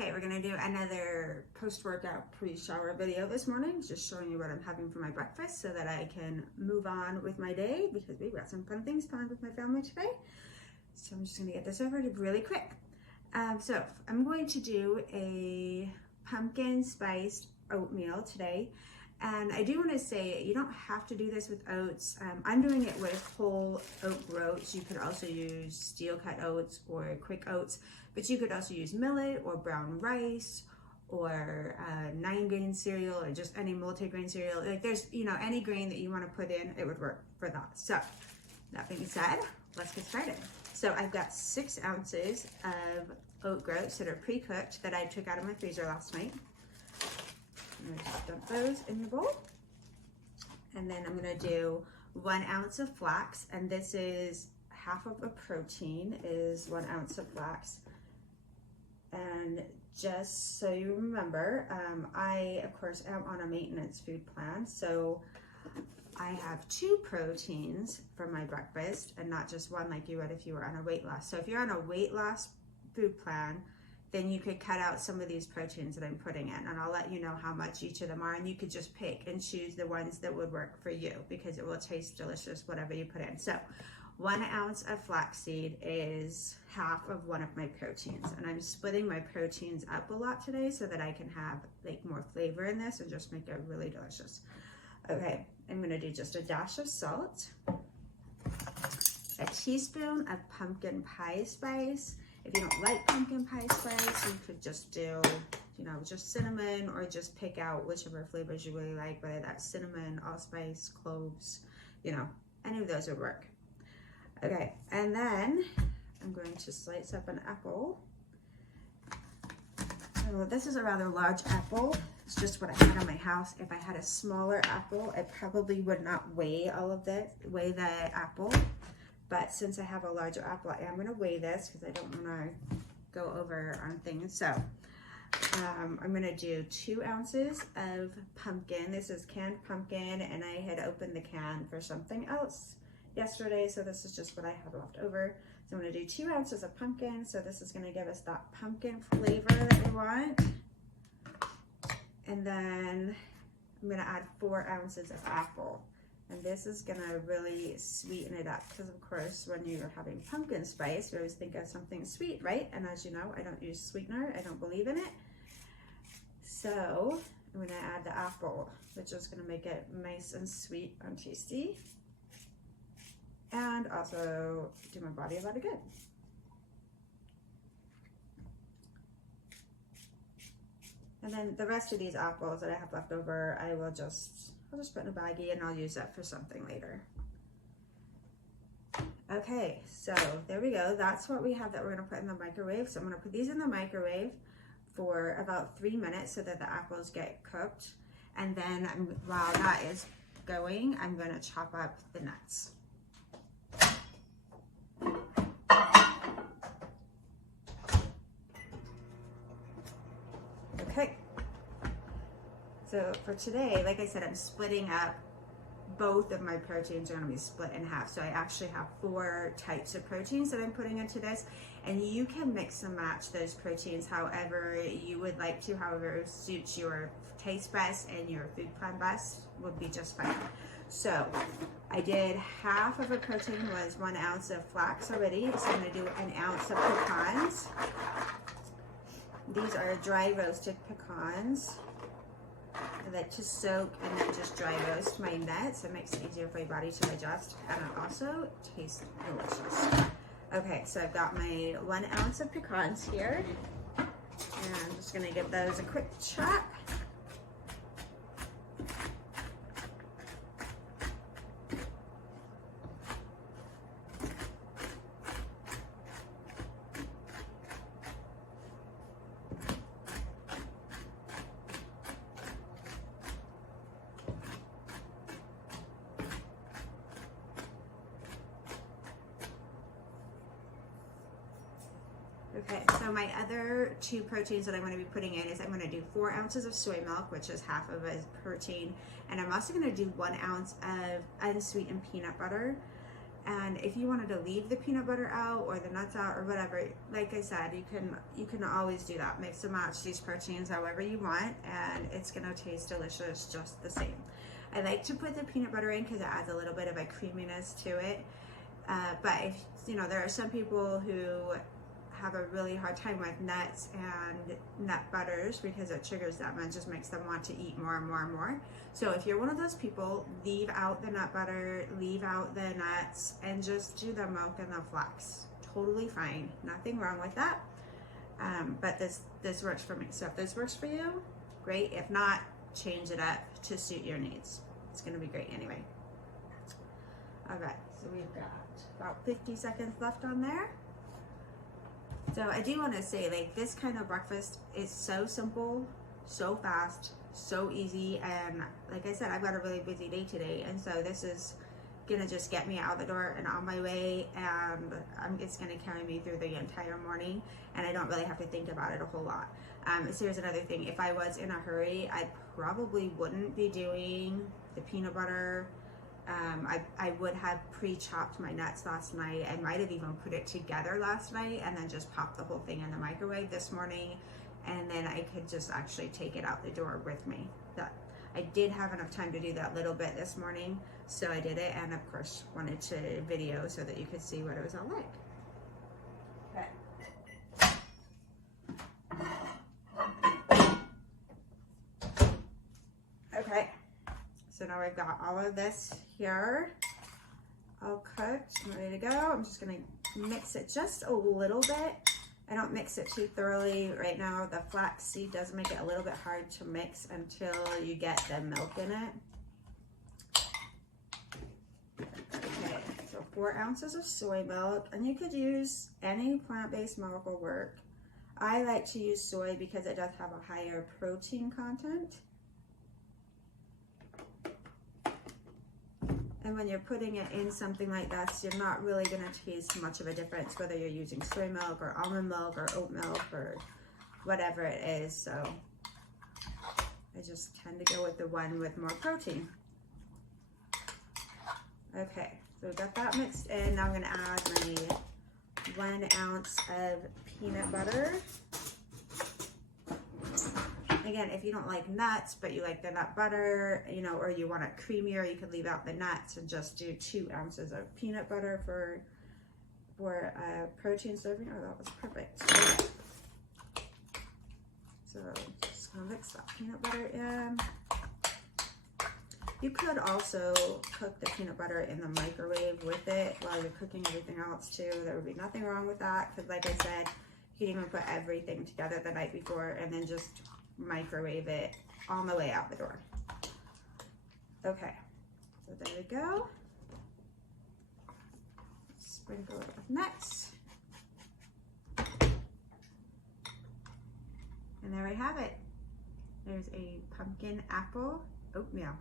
Okay, we're gonna do another post-workout pre-shower video this morning, just showing you what I'm having for my breakfast so that I can move on with my day because we've got some fun things planned with my family today. So I'm just gonna get this over really quick. So I'm going to do a pumpkin spiced oatmeal today. And I do want to say you don't have to do this with oats. I'm doing it with whole oat groats. You could also use steel cut oats or quick oats, but you could also use millet or brown rice or 9-grain cereal or just any multi-grain cereal. Like there's, any grain that you want to put in, it would work for that. So that being said, let's get started. So I've got 6 ounces of oat groats that are pre-cooked that I took out of my freezer last night. I'm going to just dump those in the bowl. And then I'm going to do 1 ounce of flax, and this is half of a protein is 1 ounce of flax. And just so you remember, I of course am on a maintenance food plan, so I have 2 proteins for my breakfast and not just one like you would if you were on a weight loss. So if you're on a weight loss food plan, then you could cut out some of these proteins that I'm putting in, and I'll let you know how much each of them are, and you could just pick and choose the ones that would work for you because it will taste delicious whatever you put in. So 1 ounce of flaxseed is half of one of my proteins, and I'm splitting my proteins up a lot today so that I can have like more flavor in this and just make it really delicious. Okay, I'm gonna do just a dash of salt, a teaspoon of pumpkin pie spice. If you don't like pumpkin pie spice, you could just do, just cinnamon, or just pick out whichever flavors you really like, whether that's cinnamon, allspice, cloves, any of those would work. Okay, and then I'm going to slice up an apple. So this is a rather large apple. It's just what I had in my house. If I had a smaller apple, I probably would not weigh the apple. But since I have a larger apple, I am going to weigh this because I don't want to go over on things. So I'm going to do 2 ounces of pumpkin. This is canned pumpkin, and I had opened the can for something else yesterday, so this is just what I had left over. So I'm going to do 2 ounces of pumpkin. So this is going to give us that pumpkin flavor that we want. And then I'm going to add 4 ounces of apple. And this is gonna really sweeten it up because of course when you're having pumpkin spice, you always think of something sweet, right? And as you know, I don't use sweetener, I don't believe in it. So I'm gonna add the apple, which is gonna make it nice and sweet and tasty. And also do my body a lot of good. And then the rest of these apples that I have left over, I'll just put in a baggie and I'll use that for something later. Okay, so there we go. That's what we have that we're gonna put in the microwave. So I'm gonna put these in the microwave for about 3 minutes so that the apples get cooked. And then while that is going, I'm gonna chop up the nuts. Okay. So for today, like I said, I'm splitting up, both of my proteins are going to be split in half. So I actually have 4 types of proteins that I'm putting into this, and you can mix and match those proteins however you would like to, however suits your taste best and your food plan best would be just fine. So I did half of a protein was 1 ounce of flax already, so I'm going to do 1 ounce of pecans. These are dry roasted pecans. I like to soak and then just dry roast my nuts. It makes it easier for your body to digest, and it also tastes delicious. Okay, so I've got my 1 ounce of pecans here, and I'm just gonna give those a quick chop. Okay, so my other 2 proteins that I'm going to be putting in is I'm going to do 4 ounces of soy milk, which is half of a protein, and I'm also going to do 1 ounce of unsweetened peanut butter. And if you wanted to leave the peanut butter out or the nuts out or whatever, like I said, you can always do that. Mix and match these proteins however you want, and it's gonna taste delicious just the same. I like to put the peanut butter in because it adds a little bit of a creaminess to it. But if you know, there are some people who have a really hard time with nuts and nut butters because it triggers them and just makes them want to eat more and more and more. So if you're one of those people, leave out the nut butter, leave out the nuts, and just do the milk and the flax. Totally fine, nothing wrong with that. But this works for me. So if this works for you, great. If not, change it up to suit your needs. It's gonna be great anyway. All right, so we've got about 50 seconds left on there. So I do want to say, like, this kind of breakfast is so simple, so fast, so easy, and like I said, I've got a really busy day today, and so this is gonna just get me out the door and on my way, and it's gonna carry me through the entire morning, and I don't really have to think about it a whole lot. So here's another thing: if I was in a hurry, I probably wouldn't be doing the peanut butter. I would have pre-chopped my nuts last night. I might have even put it together last night and then just popped the whole thing in the microwave this morning, and then I could just actually take it out the door with me. That I did have enough time to do that little bit this morning, so I did it, and of course wanted to video so that you could see what it was all like. Okay, so now I've got all of this here all cooked and ready to go. I'm just gonna mix it just a little bit. I don't mix it too thoroughly right now. The flax seed does make it a little bit hard to mix until you get the milk in it. Okay, so 4 ounces of soy milk, and you could use any plant-based milk will work. I like to use soy because it does have a higher protein content. And when you're putting it in something like this, you're not really going to taste much of a difference whether you're using soy milk or almond milk or oat milk or whatever it is. So I just tend to go with the one with more protein. Okay, so we've got that mixed in. Now I'm going to add my 1 ounce of peanut butter. Again, if you don't like nuts, but you like the nut butter, you know, or you want it creamier, you could leave out the nuts and just do 2 ounces of peanut butter for protein serving. Oh, that was perfect. Okay. So just gonna mix that peanut butter in. You could also cook the peanut butter in the microwave with it while you're cooking everything else too. There would be nothing wrong with that, because like I said, you can even put everything together the night before and then just microwave it on the way out the door. Okay, so there we go. Sprinkle it with nuts. And there we have it. There's a pumpkin apple oatmeal.